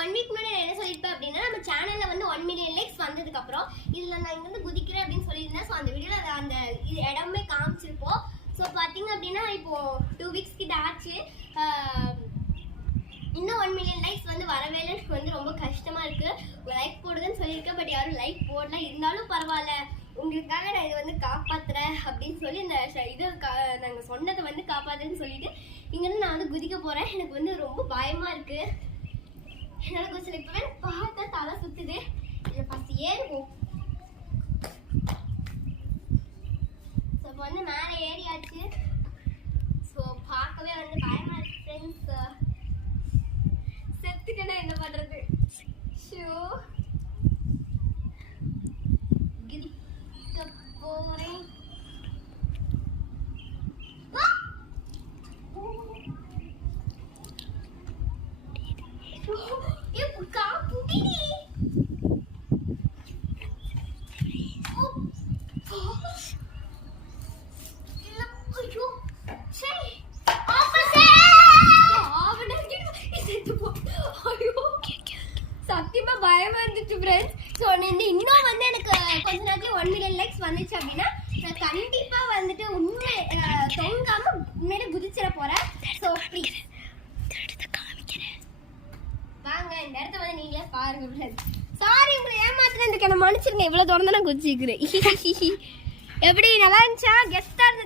1 week முன்னாடி நான் என்ன சொல்லியிருப்பேன் அப்படின்னா, நம்ம சேனல்ல வந்து 1 மில்லியன் லைக்ஸ் வந்ததுக்கு அப்புறம் இதுல நான் இங்க இருந்து குதிக்கிறேன் அப்படின்னு சொல்லியிருந்தேன். ஸோ அந்த வீடியோல அந்த இடமே காமிச்சிருப்போம். ஸோ பார்த்தீங்க அப்படின்னா இப்போ 2 வீக்ஸ் கிட்ட ஆச்சு. இன்னும் 1 மில்லியன் லைக்ஸ் வந்து வரவே இல்லை. எனக்கு வந்து ரொம்ப கஷ்டமா இருக்கு. லைக் போடுதுன்னு சொல்லியிருக்கேன், பட் யாரும் லைக் போடல. இருந்தாலும் பரவாயில்ல, உங்களுக்காக நான் இதை வந்து காப்பாத்துறேன் அப்படின்னு சொல்லி இந்த இது நாங்கள் சொன்னதை வந்து காப்பாத்துறேன்னு சொல்லிட்டு இங்கேருந்து நான் வந்து குதிக்க போறேன். எனக்கு வந்து ரொம்ப பயமா இருக்கு. என்னால கொஞ்சம் இப்பவே பார்த்தா தலை சுத்துது. இதில் ஃபர்ஸ்ட் ஏறுவோம். ஸோ இப்போ வந்து மேலே ஏறியாச்சு. ஸோ பார்க்கவே வந்து பயமா இருக்கு ஃப்ரெண்ட்ஸ். செத்துட்டேன்னா என்ன பண்றது? ஷோ குதிக்க போறேன். சத்தியமா பயமா இருந்துச்சு ஃப்ரெண்ட்ஸ். ஸோ இன்னும் வந்து எனக்கு கொஞ்ச நேரத்துல 1 மில்லியன் லைக்ஸ் வந்துச்சு அப்படின்னா நான் கண்டிப்பா வந்துட்டு உண்மை தொங்காம உண்மையில குதிச்சிட போறேன். ஸோ ப்ளீஸ் வாங்க இந்த இடத்த வந்து நீங்களே பாருங்க ஃப்ரெண்ட்ஸ். சாரி உங்களை ஏமாத்துறேன், மன்னிச்சிருங்க. இவ்வளவு தூரம் தான் நான் குதிச்சிக்கிறேன். எப்படி நல்லா இருந்துச்சா? கெஸ்டா இருந்துச்சு.